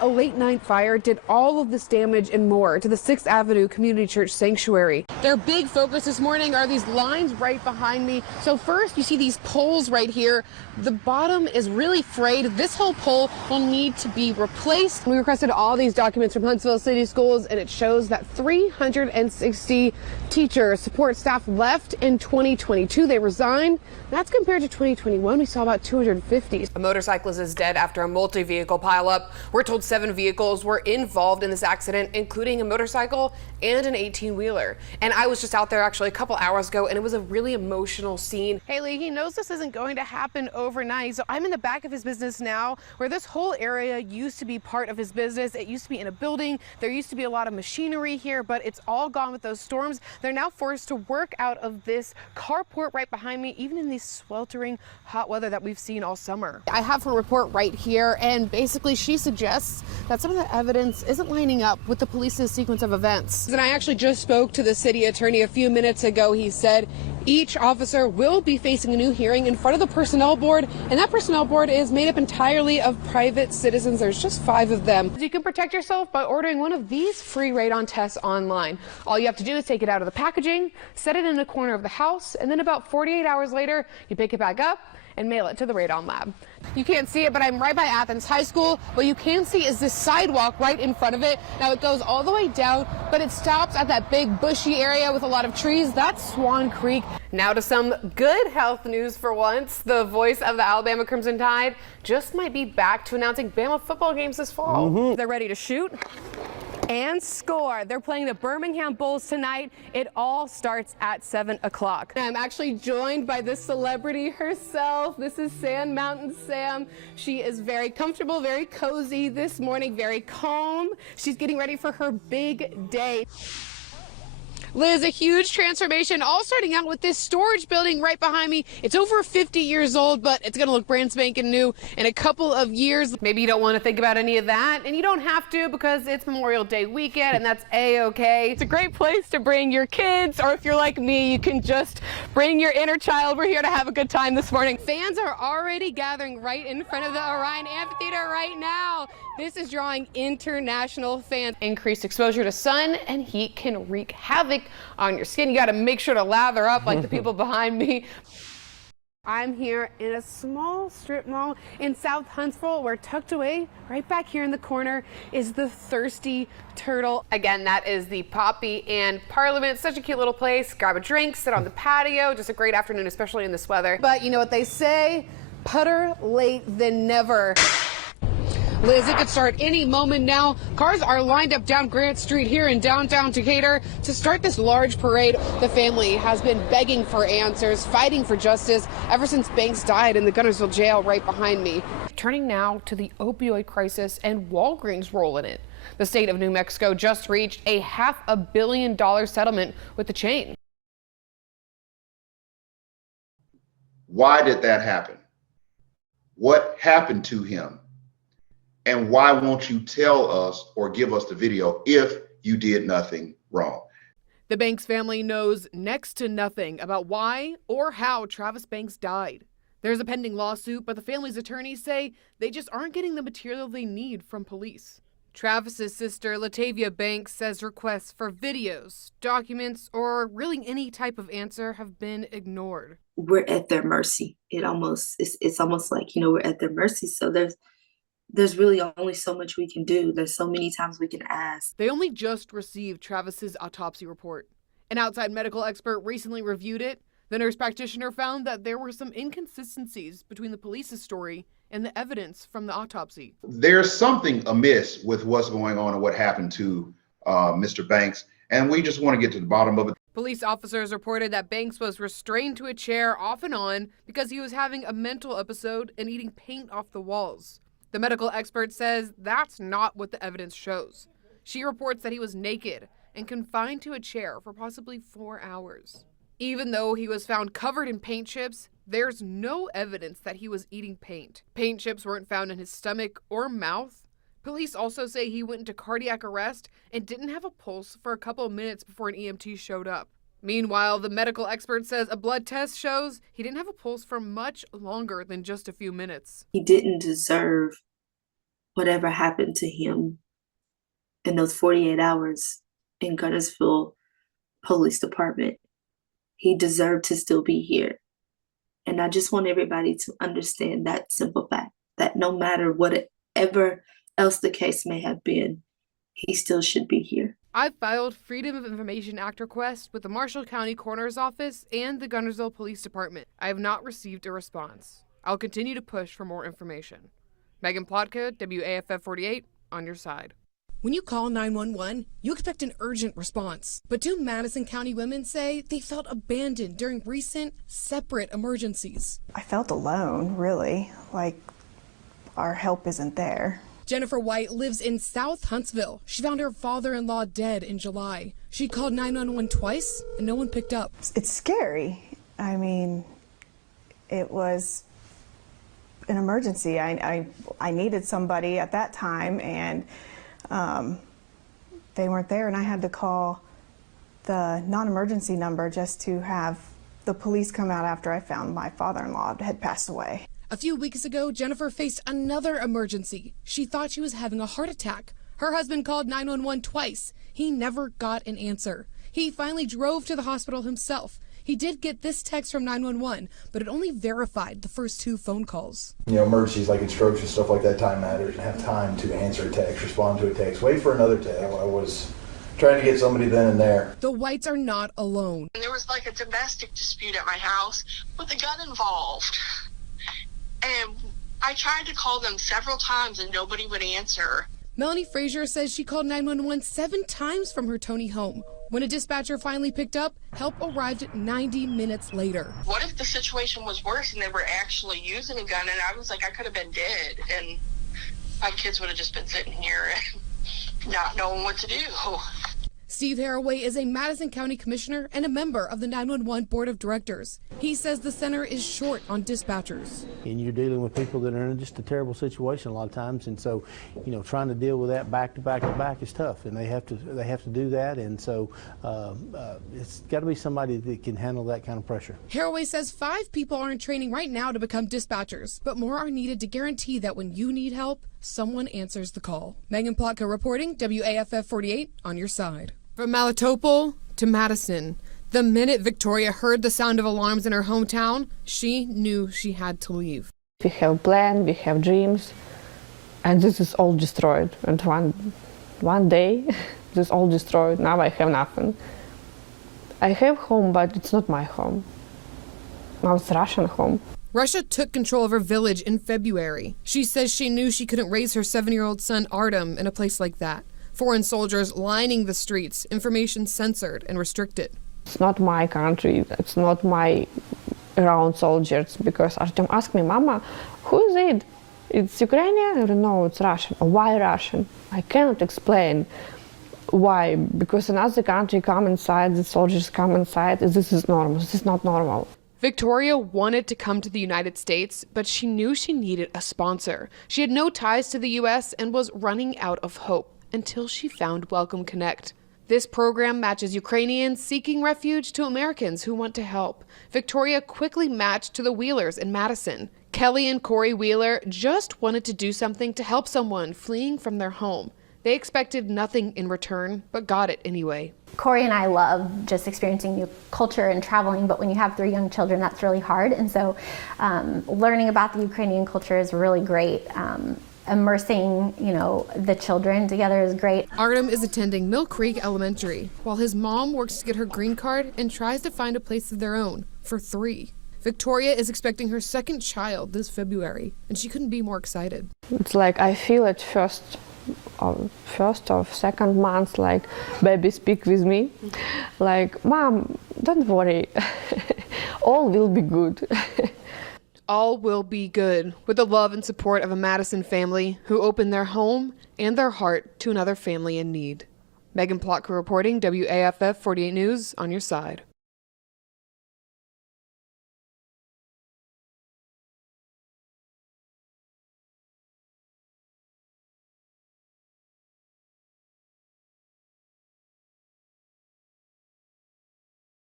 A late-night fire did all of this damage and more to the 6th Avenue Community Church Sanctuary. Their big focus this morning are these lines right behind me. So first, you see these poles right here. The bottom is really frayed. This whole pole will need to be replaced. We requested all these documents from Huntsville City Schools, and it shows that 360 teachers, support staff left in 2022. They resigned. That's compared to 2021. We saw about 250. A motorcyclist is dead after a multi-vehicle pileup. We're told 7 vehicles were involved in this accident, including a motorcycle and an 18-wheeler. And I was just out there actually a couple hours ago, and it was a really emotional scene. Haley, he knows this isn't going to happen overnight, so I'm in the back of his business now, where this whole area used to be part of his business. It used to be in a building. There used to be a lot of machinery here, but it's all gone with those storms. They're now forced to work out of this carport right behind me, even in the sweltering hot weather that we've seen all summer. I have her report right here, and basically she suggests that some of the evidence isn't lining up with the police's sequence of events. And I actually just spoke to the city attorney a few minutes ago. He said each officer will be facing a new hearing in front of the personnel board, and that personnel board is made up entirely of private citizens. There's just 5 of them. You can protect yourself by ordering one of these free radon tests online. All you have to do is take it out of the packaging, set it in a corner of the house, and then about 48 hours later, you pick it back up and mail it to the radon lab. You can't see it, but I'm right by Athens High School. What you can see is this sidewalk right in front of it. Now it goes all the way down, but it stops at that big bushy area with a lot of trees. That's Swan Creek. Now to some good health news for once. The voice of the Alabama Crimson Tide just might be back to announcing Bama football games this fall. They're ready to shoot and score. They're playing the Birmingham Bulls tonight. It all starts at 7 o'clock. I'm actually joined by the celebrity herself. This is Sand Mountain Sam. She is very comfortable, very cozy this morning, very calm. She's getting ready for her big day. Liz, a huge transformation, all starting out with this storage building right behind me. It's over 50 years old, but it's going to look brand spanking new in a couple of years. Maybe you don't want to think about any of that, and you don't have to because it's Memorial Day weekend, and that's A-okay. It's a great place to bring your kids, or if you're like me, you can just bring your inner child. We're here to have a good time this morning. Fans are already gathering right in front of the Orion Amphitheater right now. This is drawing international fans. Increased exposure to sun and heat can wreak havoc on your skin. You got to make sure to lather up like the people behind me. I'm here in a small strip mall in South Huntsville, where tucked away right back here in the corner is the Thirsty Turtle. Again, that is the Poppy and Parliament. Such a cute little place. Grab a drink, sit on the patio. Just a great afternoon, especially in this weather. But you know what they say, better late than never. Liz, it could start any moment now. Cars are lined up down Grant Street here in downtown Decatur to start this large parade. The family has been begging for answers, fighting for justice ever since Banks died in the Guntersville jail right behind me. Turning now to the opioid crisis and Walgreens' role in it. The state of New Mexico just reached a $500 million settlement with the chain. Why did that happen? What happened to him? And why won't you tell us or give us the video if you did nothing wrong? The Banks family knows next to nothing about why or how Travis Banks died. There's a pending lawsuit, but the family's attorneys say they just aren't getting the material they need from police. Travis's sister, Latavia Banks, says requests for videos, documents, or really any type of answer have been ignored. We're at their mercy. It's almost like, we're at their mercy. So there's really only so much we can do. There's so many times we can ask. They only just received Travis's autopsy report. An outside medical expert recently reviewed it. The nurse practitioner found that there were some inconsistencies between the police's story and the evidence from the autopsy. There's something amiss with what's going on and what happened to Mr. Banks, and we just want to get to the bottom of it. Police officers reported that Banks was restrained to a chair off and on because he was having a mental episode and eating paint off the walls. The medical expert says that's not what the evidence shows. She reports that he was naked and confined to a chair for possibly 4 hours. Even though he was found covered in paint chips, there's no evidence that he was eating paint. Paint chips weren't found in his stomach or mouth. Police also say he went into cardiac arrest and didn't have a pulse for a couple of minutes before an EMT showed up. Meanwhile, the medical expert says a blood test shows he didn't have a pulse for much longer than just a few minutes. He didn't deserve whatever happened to him in those 48 hours in Guntersville Police Department, he deserved to still be here. And I just want everybody to understand that simple fact, that no matter whatever else the case may have been, he still should be here. I've filed Freedom of Information Act requests with the Marshall County Coroner's Office and the Guntersville Police Department. I have not received a response. I'll continue to push for more information. Megan Plotka, WAFF 48, on your side. When you call 911, you expect an urgent response. But two Madison County women say they felt abandoned during recent, separate emergencies. I felt alone, really, like our help isn't there. Jennifer White lives in South Huntsville. She found her father-in-law dead in July. She called 911 twice and no one picked up. It's scary. I mean, it was an emergency. I needed somebody at that time, and they weren't there, and I had to call the non-emergency number just to have the police come out after I found my father-in-law had passed away. A few weeks ago, Jennifer faced another emergency. She thought she was having a heart attack. Her husband called 911 twice. He never got an answer. He finally drove to the hospital himself. He did get this text from 911, but it only verified the first two phone calls. You know, emergencies like in strokes and stuff like that, time matters, and have time to answer a text, respond to a text, wait for another text. I was trying to get somebody then and there. The Whites are not alone. There was like a domestic dispute at my house with a gun involved. And I tried to call them several times and nobody would answer. Melanie Frazier says she called 911 7 times from her Tony home. When a dispatcher finally picked up, help arrived 90 minutes later. What if the situation was worse and they were actually using a gun and I was like, I could have been dead and my kids would have just been sitting here and not knowing what to do. Steve Haraway is a Madison County commissioner and a member of the 911 board of directors. He says the center is short on dispatchers. And you're dealing with people that are in just a terrible situation a lot of times, and so, you know, trying to deal with that back to back to back is tough, and they have to do that, and so it's got to be somebody that can handle that kind of pressure. Haraway says 5 people are in training right now to become dispatchers, but more are needed to guarantee that when you need help, someone answers the call. Megan Plotka reporting, WAFF 48, on your side. From Melitopol to Madison, the minute Victoria heard the sound of alarms in her hometown, she knew she had to leave. We have plans, we have dreams, and this is all destroyed. And one day, this is all destroyed. Now I have nothing. I have home, but it's not my home. Now it's Russian home. Russia took control of her village in February. She says she knew she couldn't raise her 7-year-old son Artem in a place like that. Foreign soldiers lining the streets, information censored and restricted. It's not my country, it's not my around soldiers, because Artem asked me, Mama, who is it? It's Ukrainian? I don't know, it's Russian. Why Russian? I cannot explain why, because another country come inside, the soldiers come inside, this is normal, this is not normal. Victoria wanted to come to the United States, but she knew she needed a sponsor. She had no ties to the U.S. and was running out of hope until she found Welcome Connect. This program matches Ukrainians seeking refuge to Americans who want to help. Victoria quickly matched to the Wheelers in Madison. Kelly and Corey Wheeler just wanted to do something to help someone fleeing from their home. They expected nothing in return, but got it anyway. Corey and I love just experiencing new culture and traveling, but when you have 3 young children, that's really hard. And so learning about the Ukrainian culture is really great. Immersing, the children together is great. Artem is attending Mill Creek Elementary, while his mom works to get her green card and tries to find a place of their own for 3. Victoria is expecting her 2nd child this February, and she couldn't be more excited. It's like I feel at first or 2nd month, like, baby speak with me, like, Mom, don't worry, all will be good. All will be good, with the love and support of a Madison family who opened their home and their heart to another family in need. Megan Plotka reporting, WAFF 48 News, on your side.